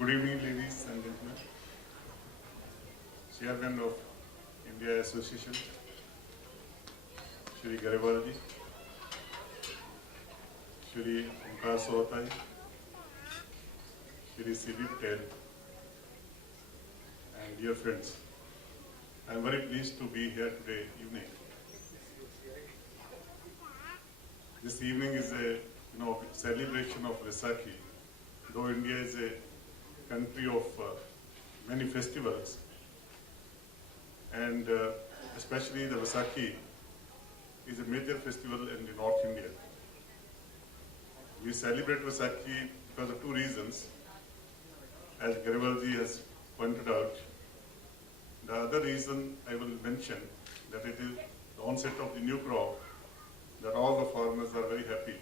Good evening, ladies and gentlemen. Chairman of India Association, Shri Garibaldi, Shri Omkar Sohatai, Shri C.B. Patel, and dear friends, I am very pleased to be here today evening. This evening is a celebration of Vaisakhi. Though India is a country of many festivals, and especially the Vaisakhi is a major festival in the North India. We celebrate Vaisakhi because of two reasons, as Garibaldi has pointed out. The other reason I will mention that it is the onset of the new crop, that all the farmers are very happy.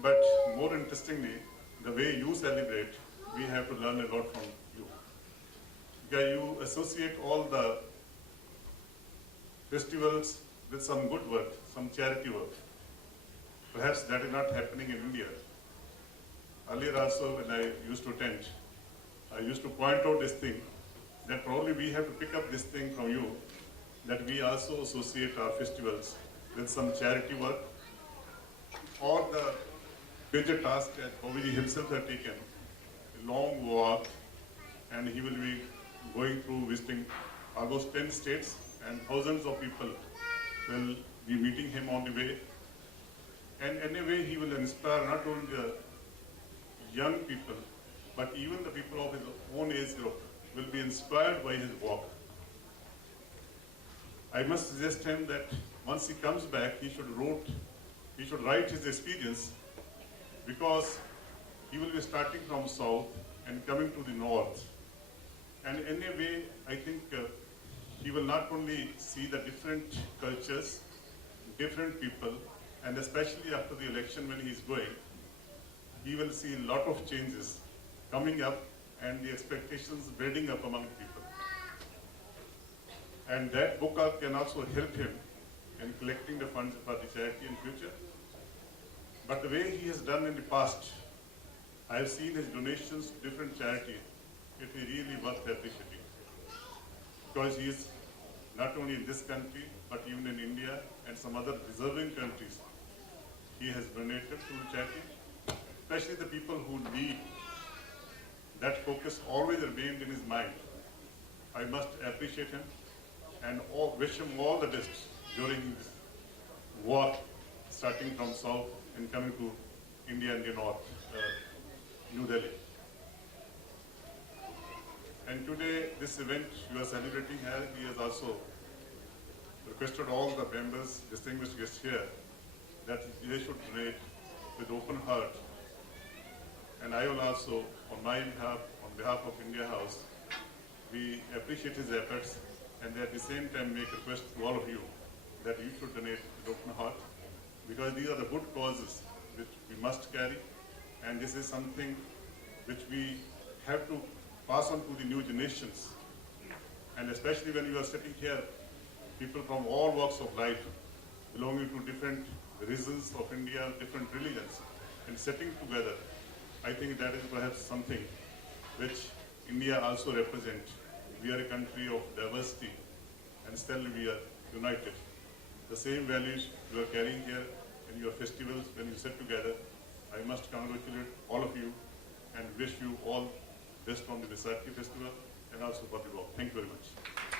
But more interestingly, the way you celebrate, we have to learn a lot from you. Because you associate all the festivals with some good work, some charity work. Perhaps that is not happening in India. Earlier also, when I used to attend, I used to point out this thing, that probably we have to pick up this thing from you, that we also associate our festivals with some charity work, or the major task that Bobiji himself had taken, a long walk, and he will be going through visiting almost 10 states, and thousands of people will be meeting him on the way. And in a way, he will inspire not only the young people, but even the people of his own age group will be inspired by his walk. I must suggest him that once he comes back, he should write his experience, because he will be starting from south and coming to the north. And in a way, I think he will not only see the different cultures, different people, and especially after the election when he is going, he will see a lot of changes coming up and the expectations building up among people. And that book can also help him in collecting the funds for the charity in future. But the way he has done in the past, I have seen his donations to different charities. It is really worth appreciating. Because he is not only in this country, but even in India and some other deserving countries, he has donated to the charity, especially the people who need. That focus always remained in his mind. I must appreciate him and wish him all the best during his walk, starting from south and coming to India and the north, New Delhi. And today, this event you are celebrating here, he has also requested all the members, distinguished guests here, that they should donate with open heart. And I will also, on my behalf, on behalf of India House, we appreciate his efforts, and at the same time make a request to all of you that you should donate with open heart, because these are the good causes which we must carry, and this is something which we have to pass on to the new generations. And especially when you are sitting here, people from all walks of life, belonging to different regions of India, different religions, and sitting together, I think that is perhaps something which India also represents. We are a country of diversity, and still we are united. The same values you are carrying here in your festivals when you sit together. I must congratulate all of you and wish you all best on the Vaisakhi festival and also for the walk. Thank you very much.